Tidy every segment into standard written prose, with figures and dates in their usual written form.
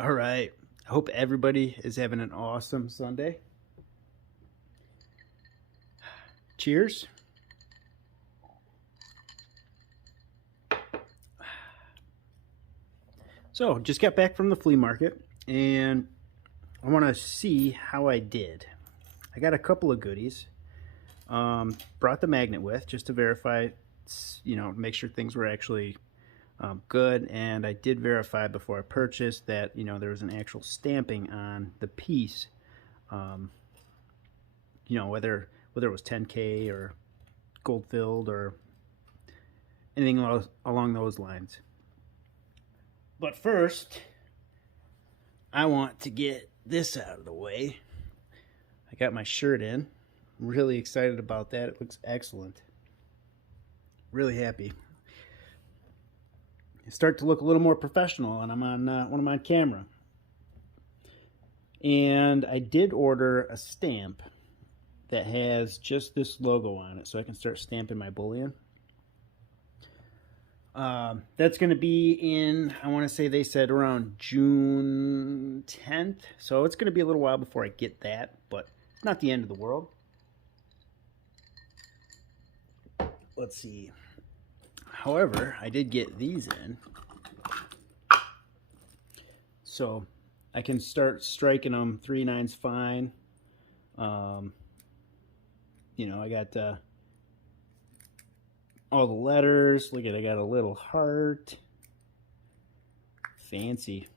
All right. I hope everybody is having an awesome Sunday. Cheers. So, just got back from the flea market and I want to see how I did. I got a couple of goodies. Brought the magnet with just to verify, make sure things were actually good. And I did verify before I purchased that, there was an actual stamping on the piece. Whether it was 10K or gold filled or anything along those lines. But first, I want to get this out of the way. I got my shirt in. I'm really excited about that. It looks excellent. Really happy. I start to look a little more professional, and I'm on when I'm on camera. And I did order a stamp that has just this logo on it, so I can start stamping my bullion. That's going to be in, I want to say they said around June 10th. So it's going to be a little while before I get that, but it's not the end of the world. Let's see. However, I did get these in. So I can start striking them. 3/9's fine. I got all the letters. Look at it, I got a little heart. Fancy.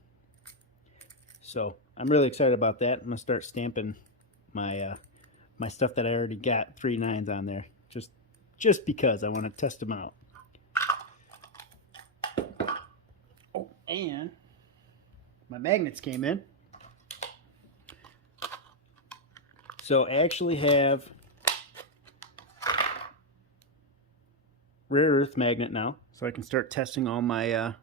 So I'm really excited about that. I'm gonna start stamping my my stuff that I already got 3/9's on there, just because I want to test them out. Oh, and my magnets came in. So I actually have rare earth magnet now, so I can start testing all my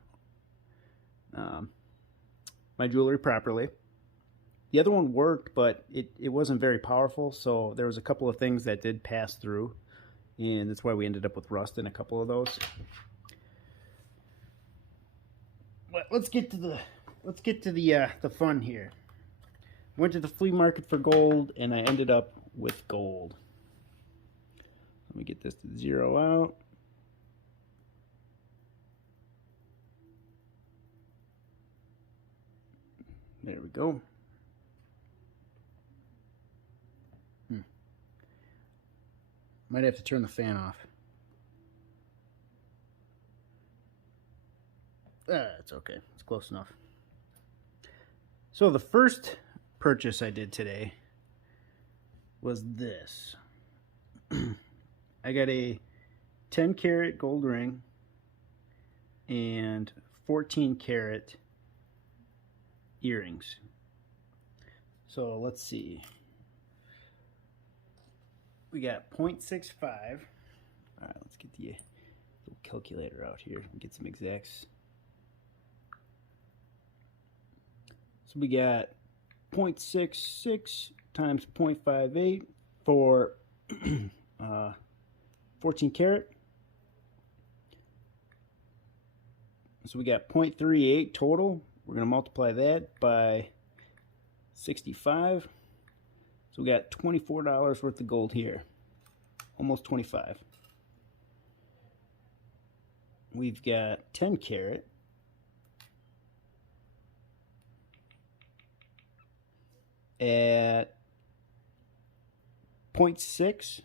my jewelry properly. The other one worked, but it wasn't very powerful, so there was a couple of things that did pass through, and that's why we ended up with rust in a couple of those. But let's get to the fun here. Went to the flea market for gold, and I ended up with gold. Let me get this to zero out. There we go. Might have to turn the fan off. It's okay. It's close enough. So the first purchase I did today was this. I got a 10-karat gold ring and 14-karat earrings. So let's see. We got 0.65. All right, let's get the little calculator out here and get some exacts. So we got 0.66 times 0.58 for 14 karat. So we got 0.38 total. We're going to multiply that by 65. So we got $24 worth of gold here. Almost 25. We've got 10 karat. At 0.6.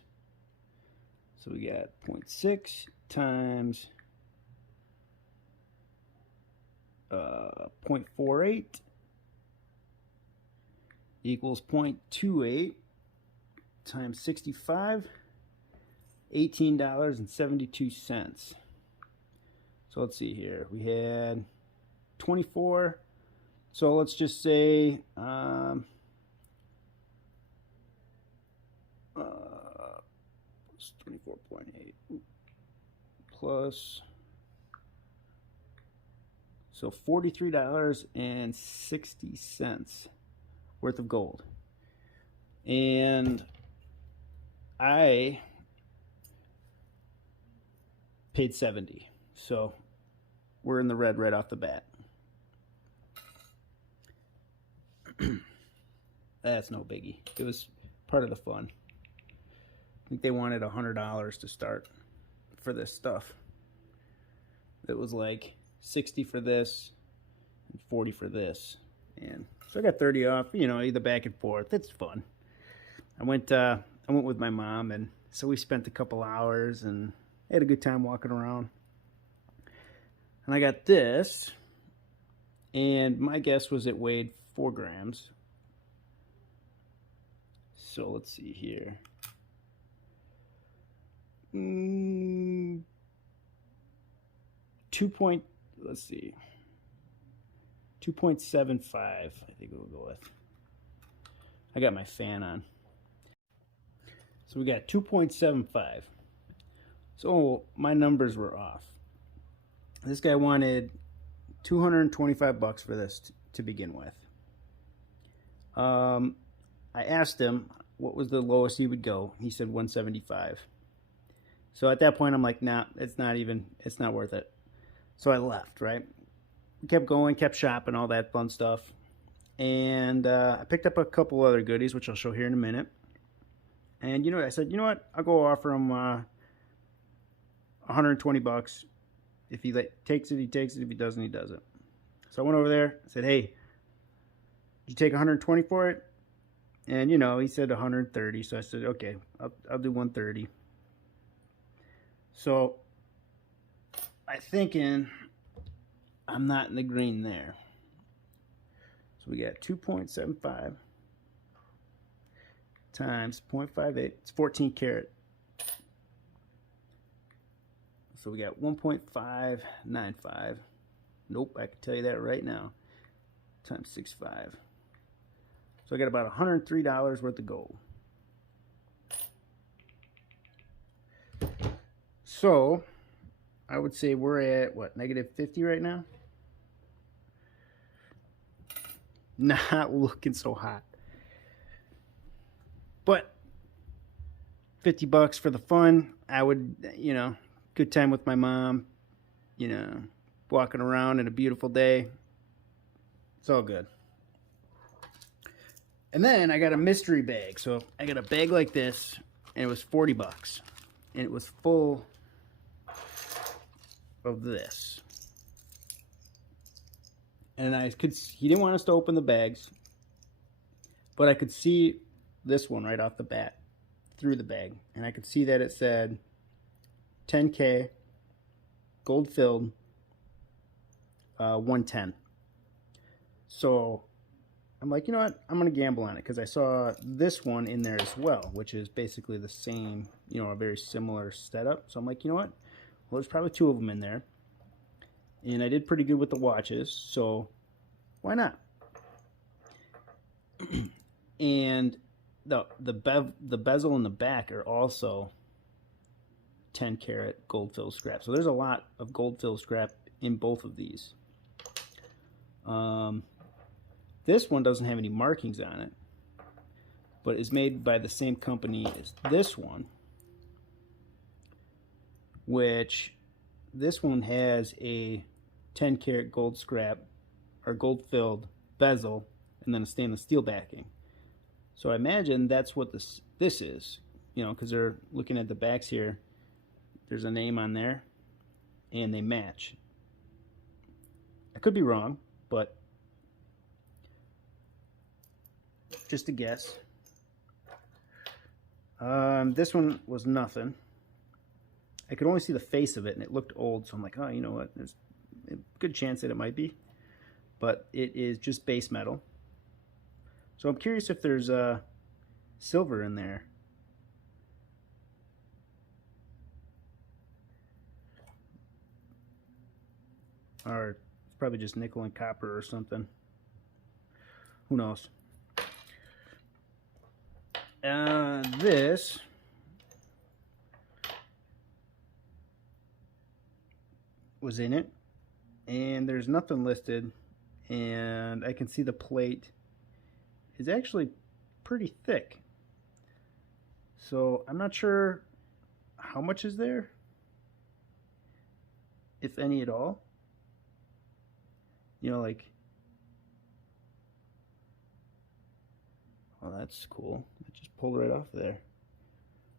So we got 0.6 times 0.48 equals 0.28 times 65, $18.72. So let's see here. We had 24. So let's just say 24.8 plus, so $43.60 worth of gold. And I paid 70. So we're in the red right off the bat. That's no biggie. It was part of the fun. I think they wanted $100 to start for this stuff. It was like 60 for this and 40 for this. And so I got 30 off, you know, either back and forth. It's fun. I went with my mom, and so we spent a couple hours and had a good time walking around. And I got this, and my guess was it weighed 4 grams. So let's see here. 2.75, I think we'll go with. I got my fan on. So we got 2.75. So my numbers were off. This guy wanted $225 for this to begin with. I asked him what was the lowest he would go. He said 175. So at that point, I'm like, nah, it's not worth it. So I left, right? Kept going, kept shopping, all that fun stuff. And I picked up a couple other goodies, which I'll show here in a minute. And you know, I said, you know what? I'll go offer him $120. If he takes it, he takes it. If he doesn't, he doesn't. So I went over there. I said, hey, did you take 120 for it? And you know, he said 130. So I said, okay, I'll do 130. So I'm thinking I'm not in the green there. So we got 2.75 times 0.58. It's 14 karat. So we got 1.595. Nope, I can tell you that right now. Times 6.5. So I got about $103 worth of gold. So I would say we're at what, -50 right now? Not looking so hot. But $50 for the fun. I would, you know, good time with my mom, you know, walking around in a beautiful day. It's all good. And then I got a mystery bag. So I got a bag like this, and it was $40. And it was full of this. And he didn't want us to open the bags, but I could see this one right off the bat through the bag. And I could see that it said 10K, gold filled, 110. So I'm like, you know what? I'm going to gamble on it because I saw this one in there as well, which is basically the same, you know, a very similar setup. So I'm like, you know what? Well, there's probably 2 of them in there. And I did pretty good with the watches, so why not? And the bezel in the back are also 10 karat gold filled scrap. So there's a lot of gold filled scrap in both of these. This one doesn't have any markings on it, but is made by the same company as this one, which this one has a 10 karat gold scrap or gold filled bezel and then a stainless steel backing. So I imagine that's what this is, you know, because they're looking at the backs here. There's a name on there and they match. I could be wrong, but just a guess. This one was nothing. I could only see the face of it and it looked old, so I'm like, oh, you know what, there's a good chance that it might be, but it is just base metal. So I'm curious if there's silver in there. Or it's probably just nickel and copper or something. Who knows? This was in it, and there's nothing listed, and I can see the plate is actually pretty thick. So I'm not sure how much is there, if any at all. You know, like, Oh, that's cool. It just pulled right off there.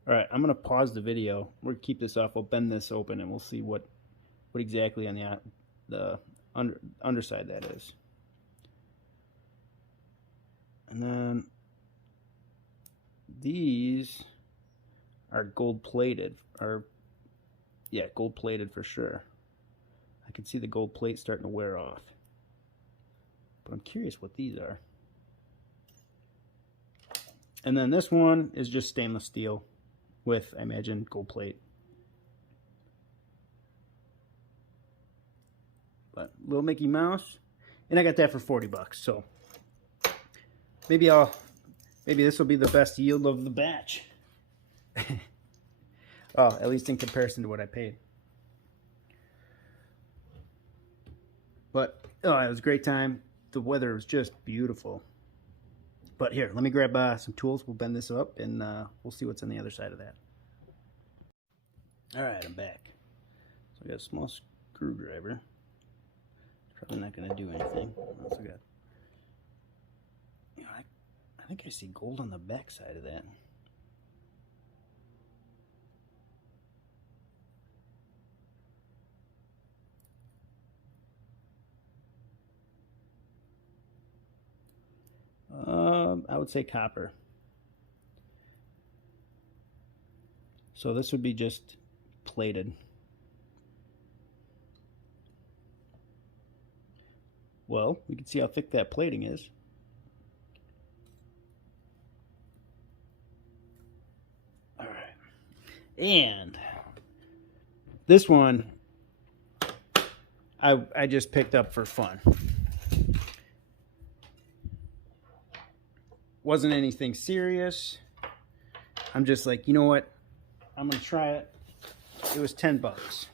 All right, I'm gonna pause the video. We'll keep this off. We'll bend this open, and we'll see what exactly on the underside that is. And then these are gold plated, or yeah, gold plated for sure. I can see the gold plate starting to wear off, but I'm curious what these are. And then this one is just stainless steel with, I imagine, gold plate. But little Mickey Mouse, and I got that for 40 bucks. So maybe this will be the best yield of the batch. Oh, at least in comparison to what I paid. But oh, it was a great time. The weather was just beautiful. But here, let me grab some tools. We'll bend this up, and we'll see what's on the other side of that. All right, I'm back. So I got a small screwdriver. Probably not going to do anything. I also got, you know, I think I see gold on the back side of that. I would say copper. So this would be just plated. Well, we can see how thick that plating is. All right. And this one I just picked up for fun. Wasn't anything serious. I'm just like, you know what? I'm gonna try it. It was 10 bucks.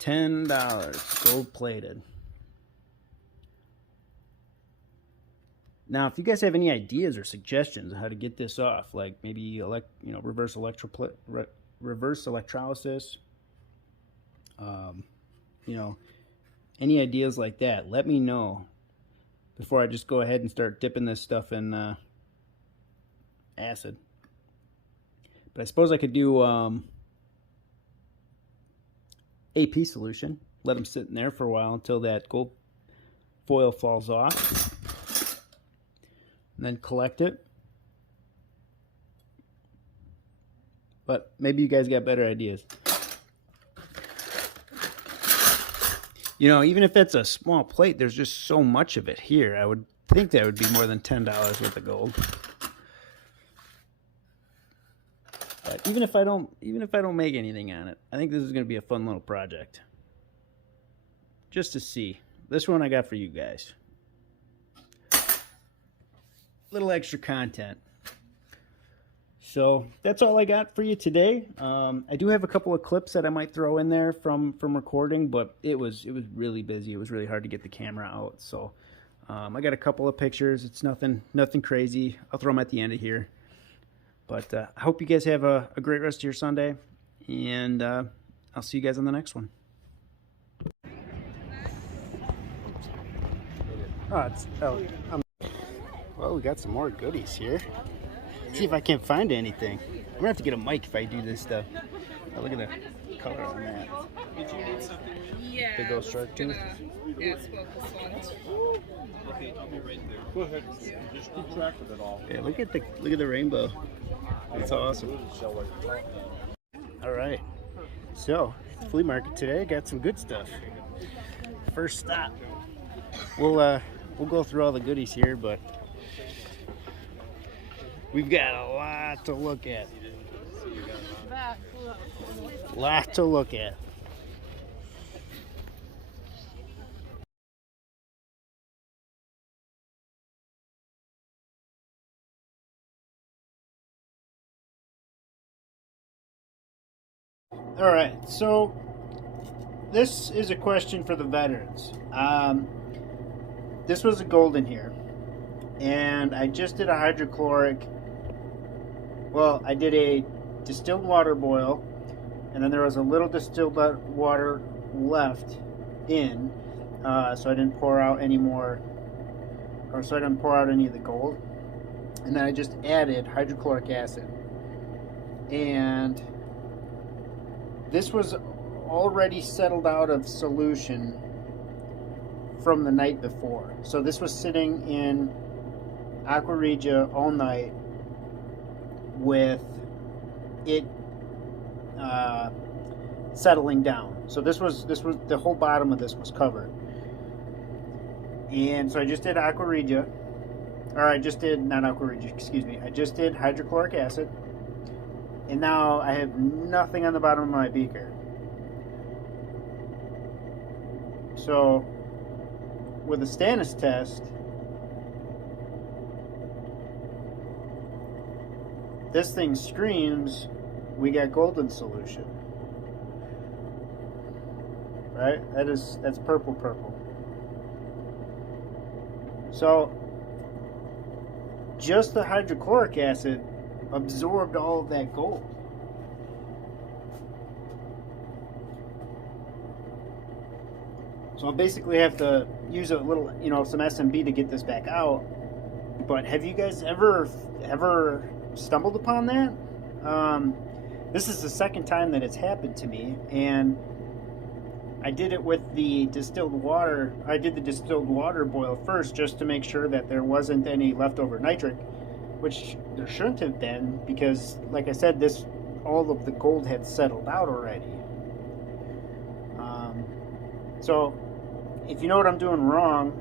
$10, gold plated. Now, if you guys have any ideas or suggestions on how to get this off, like maybe reverse electrolysis, any ideas like that, let me know before I just go ahead and start dipping this stuff in acid. But I suppose I could do AP solution, let them sit in there for a while until that gold foil falls off, and then collect it. But maybe you guys got better ideas. You know, even if it's a small plate, there's just so much of it here. I would think that would be more than $10 worth of gold. But even if I don't make anything on it, I think this is going to be a fun little project. Just to see. This one I got for you guys. Little extra content. So that's all I got for you today. I do have a couple of clips that I might throw in there from recording, but it was really busy. It was really hard to get the camera out. So I got a couple of pictures. It's nothing crazy. I'll throw them at the end of here. But I hope you guys have a great rest of your Sunday, and I'll see you guys on the next one. Well, we got some more goodies here. Let's see if I can't find anything. I'm gonna have to get a mic if I do this stuff. Oh, look at the color on that. Yeah. Big old shark tooth. Okay, I'll be right there. Go ahead. Just keep track of it all. Yeah, look at the rainbow. That's awesome. All right. So, flea market today. Got some good stuff. First stop. We'll go through all the goodies here, but we've got a lot to look at. Lot to look at. All right, so this is a question for the veterans. This was a gold in here, and I just did a hydrochloric. Well, I did a distilled water boil, and then there was a little distilled water left in, so I didn't pour out any more or so I didn't pour out any of the gold. And then I just added hydrochloric acid. And this was already settled out of solution from the night before. So this was sitting in aqua regia all night with it settling down. So this was the whole bottom of this was covered. And so I just did aqua regia, or I just did, not aqua regia, excuse me, I just did hydrochloric acid, and now I have nothing on the bottom of my beaker. So with a stannous test, this thing screams we got golden solution. Right? That's purple. So just the hydrochloric acid absorbed all of that gold. So I'll basically have to use a little, some SMB to get this back out. But have you guys ever stumbled upon that? This is the second time that it's happened to me, and I did it with the distilled water. I did the distilled water boil first just to make sure that there wasn't any leftover nitric, which there shouldn't have been, because like I said, all of the gold had settled out already. So if you know what I'm doing wrong,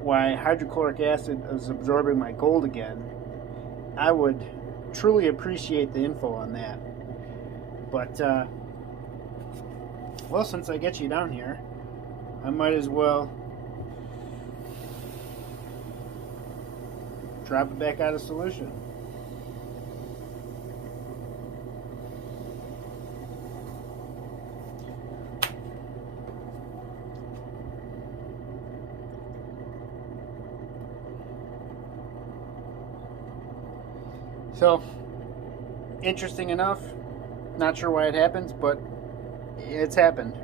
why hydrochloric acid is absorbing my gold again, I would truly appreciate the info on that. But well, since I get you down here, I might as well drop it back out of solution. So, interesting enough, not sure why it happens, but it's happened.